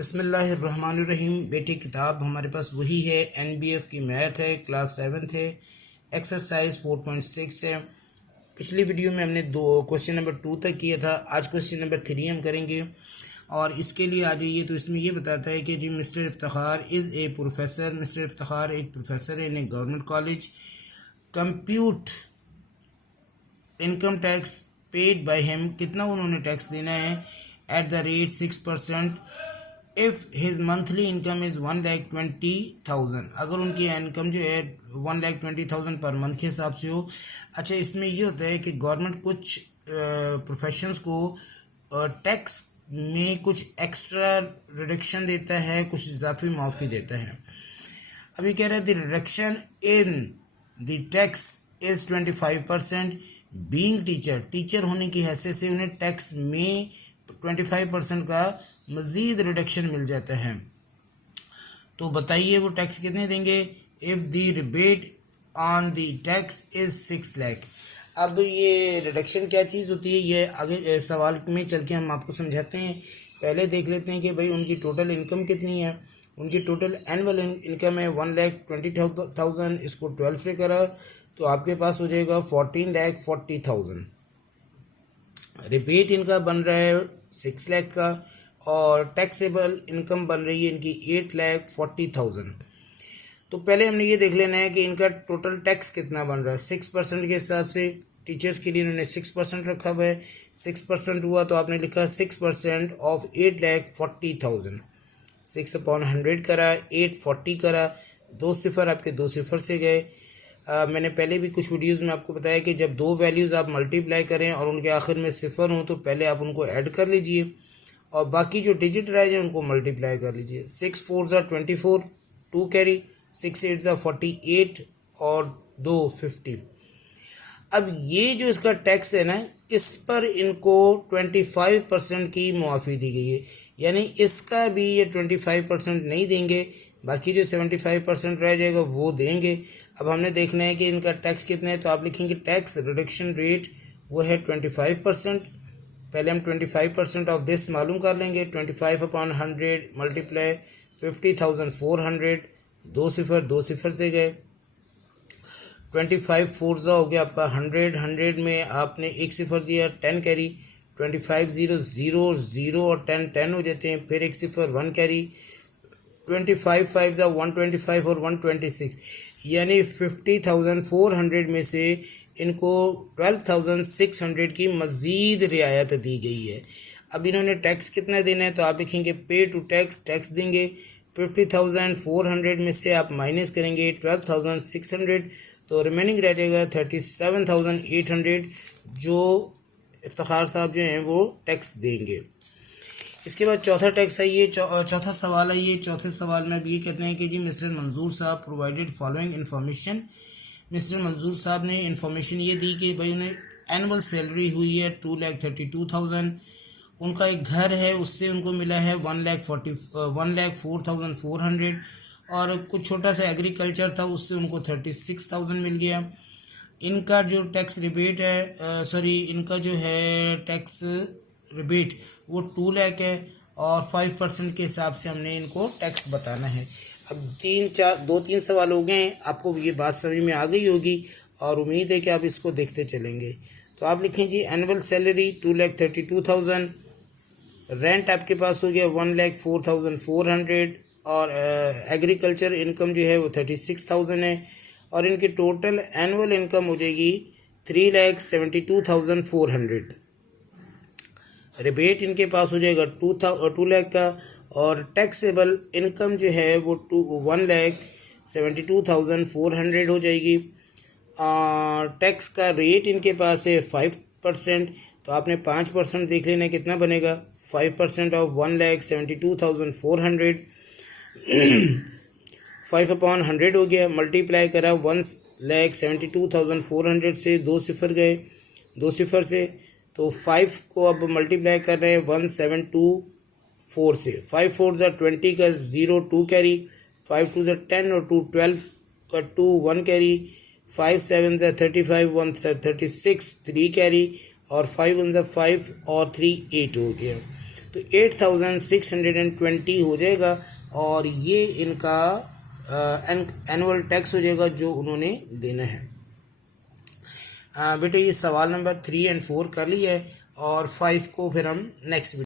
बिस्मिल्लाहिर्रहमानिर्रहीम। बेटी किताब हमारे पास वही है, NBF की मैथ है, क्लास 7th है, एक्सरसाइज 4.6 है। पिछली वीडियो में हमने क्वेश्चन नंबर 2 तक किया था। आज क्वेश्चन नंबर 3 हम करेंगे और इसके लिए आ जाइए। तो इसमें ये बताता है कि जी mister Iftikhar is a professor. Mister Iftikhar एक प्रोफेसर है in a government college. Compute income tax paid by him, कितना उन्होंने टैक्स देना है, at the rate 6%। If his monthly income is 1,20,000, अगर उनकी इनकम जो है 1,20,000 पर मंथ के हिसाब से हो। अच्छा, इसमें ये होता है कि गवर्नमेंट कुछ प्रोफेशंस को टैक्स में कुछ एक्स्ट्रा रिडक्शन देता है, कुछ इजाफी माफ़ी देता है। अभी कह रहे हैं the reduction in the tax is 25%। Being teacher होने की हैसियत से उन्हें टैक्स में 25% का मज़ीद रिडक्शन मिल जाता है। तो बताइए वो टैक्स कितने देंगे। If the rebate on the tax is 6 lakh. अब ये रिडक्शन क्या चीज़ होती है, ये आगे सवाल में चल के हम आपको समझाते हैं। पहले देख लेते हैं कि भाई उनकी टोटल इनकम कितनी है। उनकी टोटल एनुअल इनकम है 1,20,000। इसको 12 से करा तो आपके पास हो जाएगा 14,40,000। रिबेट इनका बन रहा है 6 लाख का और टैक्सेबल इनकम बन रही है इनकी 8,40,000। तो पहले हमने ये देख लेना है कि इनका टोटल टैक्स कितना बन रहा है। 6% के हिसाब से टीचर्स के लिए इन्होंने 6% रखा हुआ है। 6% हुआ तो आपने लिखा 6% ऑफ 8,40,000। 6/100 करा, 840 करा, 2 सिफर आपके 2 सिफर से गए। मैंने पहले भी कुछ वीडियोस में आपको बताया कि जब दो वैल्यूज़ आप मल्टीप्लाई करें और उनके आखिर में सिफर हों तो पहले आप उनको ऐड कर लीजिए और बाकी जो डिजिट रह जाए उनको मल्टीप्लाई कर लीजिए। 6 4 24, 2 कैरी, 6 8 48 और 2 50। अब ये जो इसका टैक्स है ना, इस पर इनको 25% की मुआफ़ी दी गई है, यानी इसका भी ये 25% नहीं देंगे, बाकी जो 75% रह जाएगा वो देंगे। अब हमने देखना है कि इनका टैक्स कितना है, तो आप लिखेंगे टैक्स रिडक्शन रेट वो है 25%। पहले हम 25% ऑफ दिस मालूम कर लेंगे। 25/100 मल्टीप्लाई 50,400, 2 सिफर से गए। 25 4 हो गया आपका 100 में आपने 1 सिफर दिया, 10 कैरी। 25 0 0 0 और 10 हो जाते हैं, फिर 1 सिफर 1 कैरी। 25 5 125 और 126, यानी 50,400 में से इनको 12,600 की मज़ीद रियायत दी गई है। अब इन्होंने टैक्स कितना देना है, तो आप लिखेंगे पे टू टैक्स देंगे। 50,400 में से आप माइनस करेंगे 12,600, तो रिमेनिंग रह जाएगा 37,800 जो इफ्तिखार साहब जो हैं वो टैक्स देंगे। इसके बाद चौथा टैक्स है ये, चौथा सवाल है ये। चौथे सवाल में भी ये कहते हैं कि जी मिस्टर मंजूर साहब प्रोवाइडेड फॉलोइंग इन्फॉर्मेशन। मिस्टर मंजूर साहब ने इन्फॉर्मेशन ये दी कि भाई उन्हें एनुअल सैलरी हुई है 2,32,000। उनका एक घर है उससे उनको मिला है 1,04,400 और कुछ छोटा सा एग्रीकल्चर था उससे उनको 36,000 मिल गया। इनका जो टैक्स रिबेट है इनका जो है टैक्स रिबेट वो 2 लाख है और 5% के हिसाब से हमने इनको टैक्स बताना है। अब 2-3 सवाल हो गए हैं, आपको ये बात समझ में आ गई होगी और उम्मीद है कि आप इसको देखते चलेंगे। तो आप लिखें जी एनुअल सैलरी 2,32,000, रेंट आपके पास हो गया 1,04,400 और एग्रीकल्चर इनकम जो है वो 36,000 है और इनकी टोटल एनुअल इनकम हो जाएगी 3,72,400। रिबेट इनके पास हो जाएगा 2 लाख का और टैक्सेबल इनकम जो है वो 1,72,400 हो जाएगी। टैक्स का रेट इनके पास है 5%, तो आपने 5% देख लेना कितना बनेगा। 5% ऑफ 1,72,400 5/100 हो गया, मल्टीप्लाई करा 1,72,400 से 2 सिफर गए, 2 सिफर से, तो 5 को अब मल्टीप्लाई कर रहे हैं 1,724 से। 5 4 20 का 0 2 कैरी, 5 2 10 और 2 12 का 2 1 कैरी, 5 7 35 1 36 3 कैरी और 5 1 5 और 3 8 हो गया। तो 8620 हो जाएगा और ये इनका एनुअल टैक्स हो जाएगा जो उन्होंने देना है। बेटे ये सवाल नंबर 3 और 4 कर लिया है और 5 को फिर हम नेक्स्ट